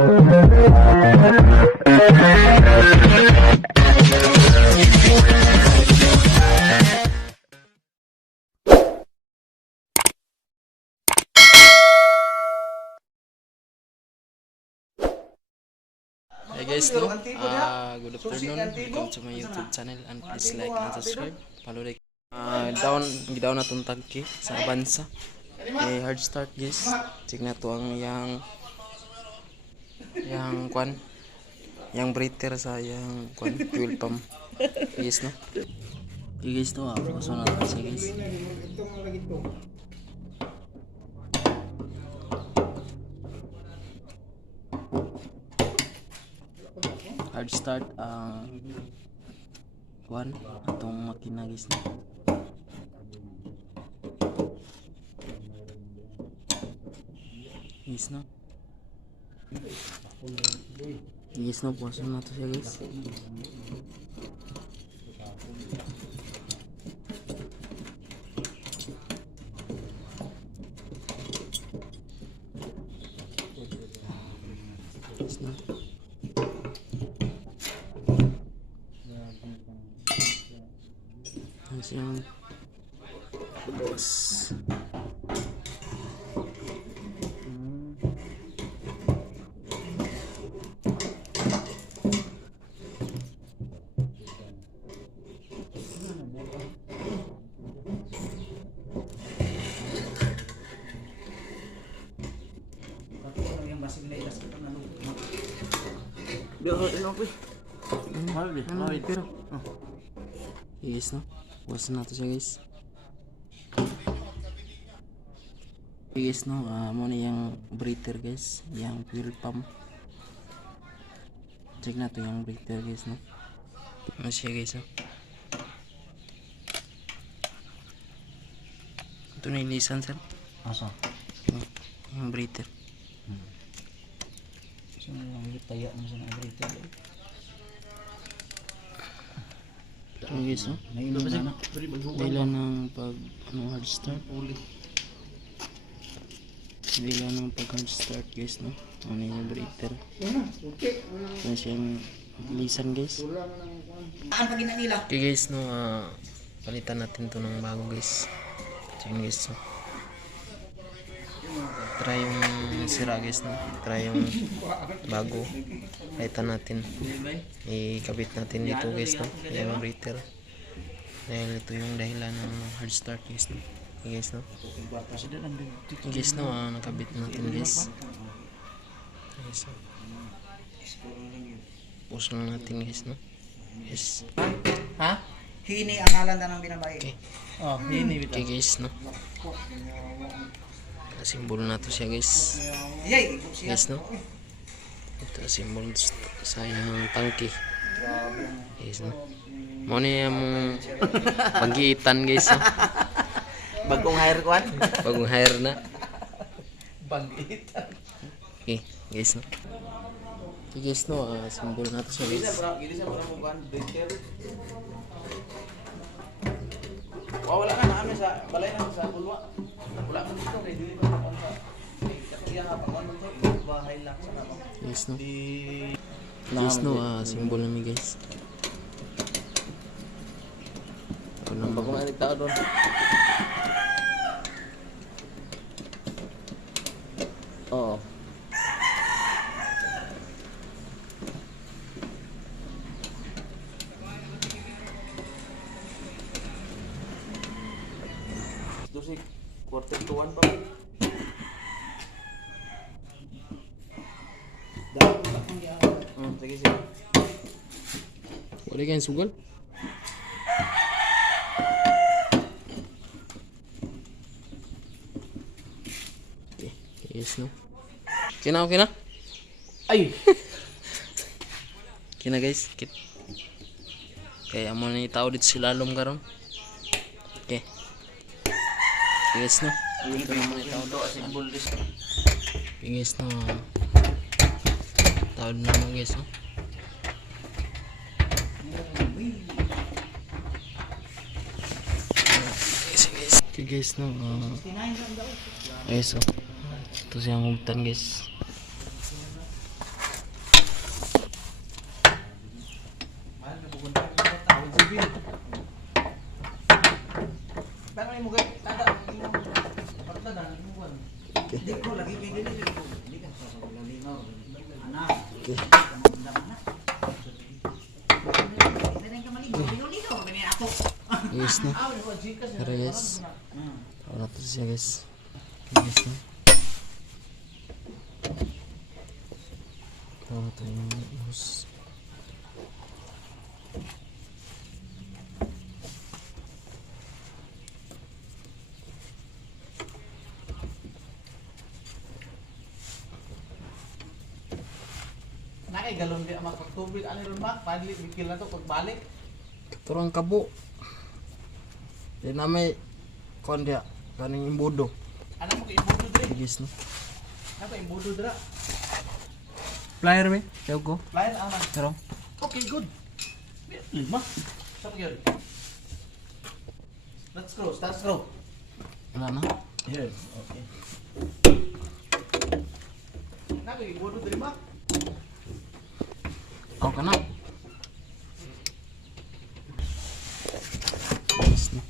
Hey guys, no? Good afternoon. Welcome to my YouTube channel and please like and subscribe. Follow like. Down na itong tangke sa Avanza. Hard start guys. Check na to ang yang kwan. Yang breather sa yang kwan fuel pump. Yes no. Okay guys to so na siya guys. Hard start ang kwan atong makina guys no. Yes no. Yes no, puasa na to siya guys. Yes no. Yang bos yes no. Puasa na to siya guys. Guys no, mo na yung breather guys, yung fuel pump. Check na to yung breather guys no. Ano siya guys no. Ito na yung lisan sir. Asa? Yung breather. So yung taya mo sa breather. Ano guys no? Dahil ng pag hard start. Dahil ng pag hard start guys no. Ano yung breather. Ano siyang lisan guys. Okay guys no, palitan natin to ng bago guys. Check guys no. Try yung sira guys no. Try yung bago. Palitan natin. Ikabit natin dito guys no. Yung breather. Dahil ito yung dahilan ng hard start guys no. Okay guys no. Guys no, nakabit natin guys. Guys no. Push lang natin guys no. Yes. Ha? Hini ang ngalan na ng binabayi. Okay. Oh, hini bitaw. Okay guys no. Simbol na to siya guys. Guys no. Ito simbol sa yung tangke. Guys no. Mo ni yung pag-iitan guys no. Bagong hire kwan? Bagong hire na. Pag-iitan. Okay guys no. Okay guys no, simbol na to siya guys. Gili sa para mo kwan breaker. Wala ka na kami sa balay na sa Bulwa. Wala man dito kay dili pa sa katiya nga pa man dito bahay lang sa namo. Yes no. Guys no, simbol namin guys. Ako nang Bago man tao doon. Oo. Dosi quarter to 1 pa. Sige sige. wala kayong sugal. Okay, yes no. Okay na. Ay. Okay na guys. Kaya mo na itao dito si Lalom karon. Okay. Yes no. Ito naman itao do simbol dis. Yes no. Tao naman guys no. Okay guys no. Ayos oh. Ito siyang hugtan guys. Guys no. Tara guys. Ano to siya guys. Guys no. Ano to yung hose. Nakay galon di amak tubig ani ron mak padli bikil na to pagbalik. Turang kabo. Di na may kon dia kaning imbudo. Ana mo ibudo dre. Guys no. Ako ibudo dra. Flyer me. Tawag ko. Lain aman. Pero Okay, good. Lima. Saan yun? Let's screw. Start screw. wala na. Here. Okay. Nakay ibudo dre mak. Ako ka na. Guys no.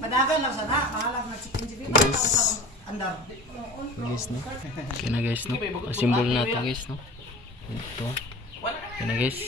Padagan lang sana, mahalang na chicken Guys. andar. Guys no. Kaya na guys no. Simbol na to guys no. Ito. Wala ka na. Kaya na guys.